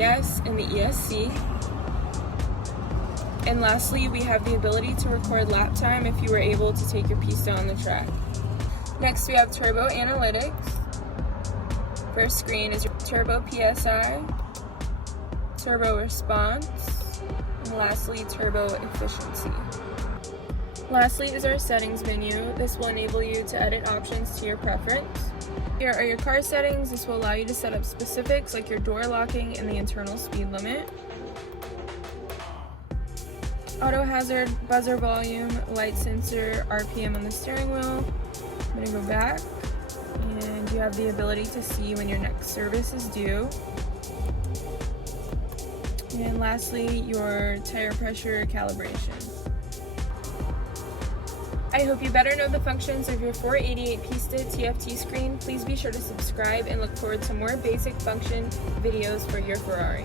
ES and the ESC. And lastly, we have the ability to record lap time if you were able to take your Pista on the track. Next, we have Turbo Analytics. First screen is your Turbo PSI, Turbo Response, and lastly, Turbo Efficiency. Lastly is our settings menu. This will enable you to edit options to your preference. Here are your car settings. This will allow you to set up specifics like your door locking and the internal speed limit. Auto hazard, buzzer volume, light sensor, RPM on the steering wheel. I'm going to go back, and you have the ability to see when your next service is due. And lastly, your tire pressure calibration. I hope you better know the functions of your 488 Pista TFT screen. Please be sure to subscribe and look forward to more basic function videos for your Ferrari.